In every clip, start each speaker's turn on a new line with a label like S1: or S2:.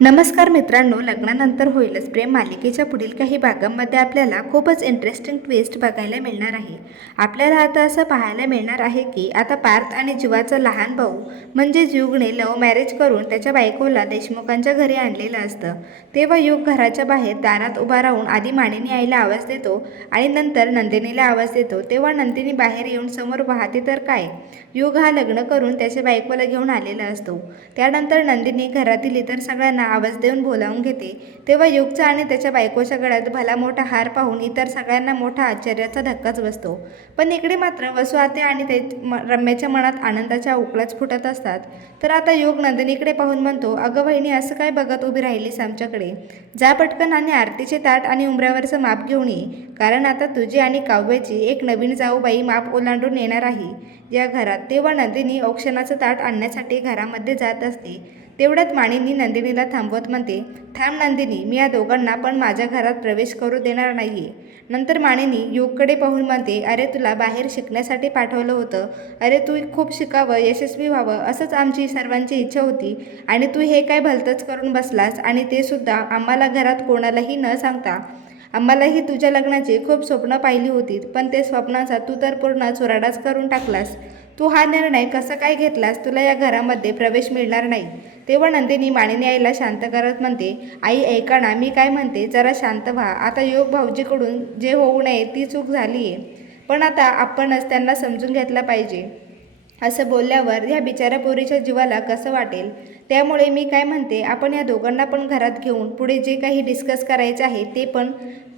S1: नमस्कार मित्रांनो लग्नानंतर होईलच. प्रेम मालिकेच्या पुढील काही भागांमध्ये आपल्याला खूपच इंटरेस्टिंग ट्विस्ट बघायला मिळणार आहे. आपल्याला आता असं पाहायला मिळणार आहे की आता पार्थ आणि जीवाचा लहान भाऊ म्हणजे युगने लव्ह मॅरेज करून त्याच्या बायकोला देशमुखांच्या घरी आणलेलं असतं. तेव्हा युग घराच्या बाहेर दारात उभा राहून आधी मानेनी आईला आवाज देतो आणि नंतर नंदिनीला आवाज देतो. तेव्हा नंदिनी बाहेर येऊन समोर पाहते तर काय? युग हा लग्न करून त्याच्या बायकोला घेऊन आलेला असतो. त्यानंतर नंदिनी घरातील इतर सगळ्यांना आवाज देऊन बोलावून घेते. तेव्हा युगचा आणि त्याच्या बायकोच्या गळ्यात भला मोठा हार पाहून इतर सगळ्यांना मोठा आश्चर्याचा धक्काच बसतो. पण इकडे मात्र वसुआते आणि ते म- रम्याच्या मनात आनंदाच्या उकळाच फुटत असतात. तर आता योग नंदिनीकडे पाहून म्हणतो अगं वहिनी असं काय बघत उभी राहिलीस आमच्याकडे? जा पटकन आणि आरतीचे ताट आणि उमऱ्यावरचं माप घेऊन ये. कारण आता तुझी आणि काव्याची एक नवीन जाऊबाई माप ओलांडून येणार आहे. या घरात तेव्हा नंदिनी औक्षणाचं ताट आणण्यासाठी घरामध्ये जात असते. तेवढ्यात माणिनी नंदिनीला थांबवत म्हणते थांब नंदिनी मी या दोघांना पण माझ्या घरात प्रवेश करू देणार नाही नंतर माणिनी युगकडे पाहून म्हणते अरे तुला बाहेर शिकण्यासाठी पाठवलं होतं. अरे तू खूप शिकावं यशस्वी व्हावं असंच आमची सर्वांची इच्छा होती. आणि तू हे काय भलतंच करून बसलास? आणि ते सुद्धा आम्हाला घरात कोणालाही न सांगता. आम्हालाही तुझ्या लग्नाची खूप स्वप्न पाहिली होती पण ते स्वप्नाचा तू तर पूर्ण चुराडाच करून टाकलास. तू हा निर्णय कसा काय घेतलास? तुला या घरामध्ये प्रवेश मिळणार नाही. तेव्हा नंदिनी माणिनी आईला शांत करत म्हणते आई ऐका ना मी काय म्हणते जरा शांत व्हा. आता योग भाऊजीकडून जे होऊ नये ती चूक झाली आहे पण आता आपणच त्यांना समजून घेतला पाहिजे. असं बोलल्यावर ह्या बिचाऱ्या पोरीच्या जीवाला कसं वाटेल? त्यामुळे मी काय म्हणते आपण या दोघांना पण घरात घेऊन पुढे जे काही डिस्कस करायचं आहे ते पण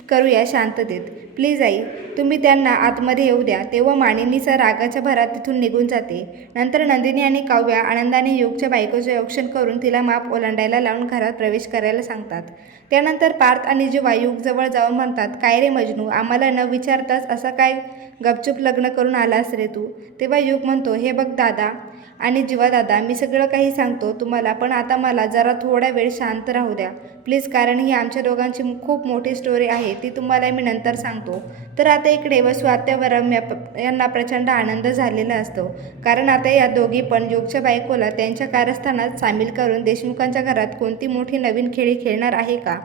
S1: करूया शांततेत. प्लीज आई तुम्ही त्यांना आतमध्ये येऊ द्या तेव्हा मानिनीचा रागाच्या भरात तिथून निघून जाते. नंतर नंदिनी आणि काव्या आनंदाने योगच्या बायकोचे औक्षण करून तिला माप ओलांडायला लावून घरात प्रवेश करायला सांगतात. त्यानंतर पार्थ आणि जेव्हा युगजवळ जाऊन म्हणतात काय रे मजनू आम्हाला न विचारताच असं काय गपचूप लग्न करून आलास रे तू? तेव्हा युग म्हणतो हे बघ दादा आणि जीवा दादा मी सगळं काही सांगतो तुम्हाला पण आता मला जरा थोडा वेळ शांत राहू द्या. प्लीज कारण ही आमच्या दोघांची खूप मोठी स्टोरी आहे. ती तुम्हाला मी नंतर सांगतो. तर आता इकडे व स्वात्या यांना प्रचंड आनंद झालेला असतो. कारण आता या दोघी पण योगच्या बायकोला त्यांच्या कारस्थानात सामील करून देशमुखांच्या घरात कोणती मोठी नवीन खेळी खेळणार आहे का?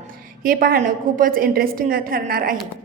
S1: हे पाहणं खूपच इंटरेस्टिंग ठरणार आहे.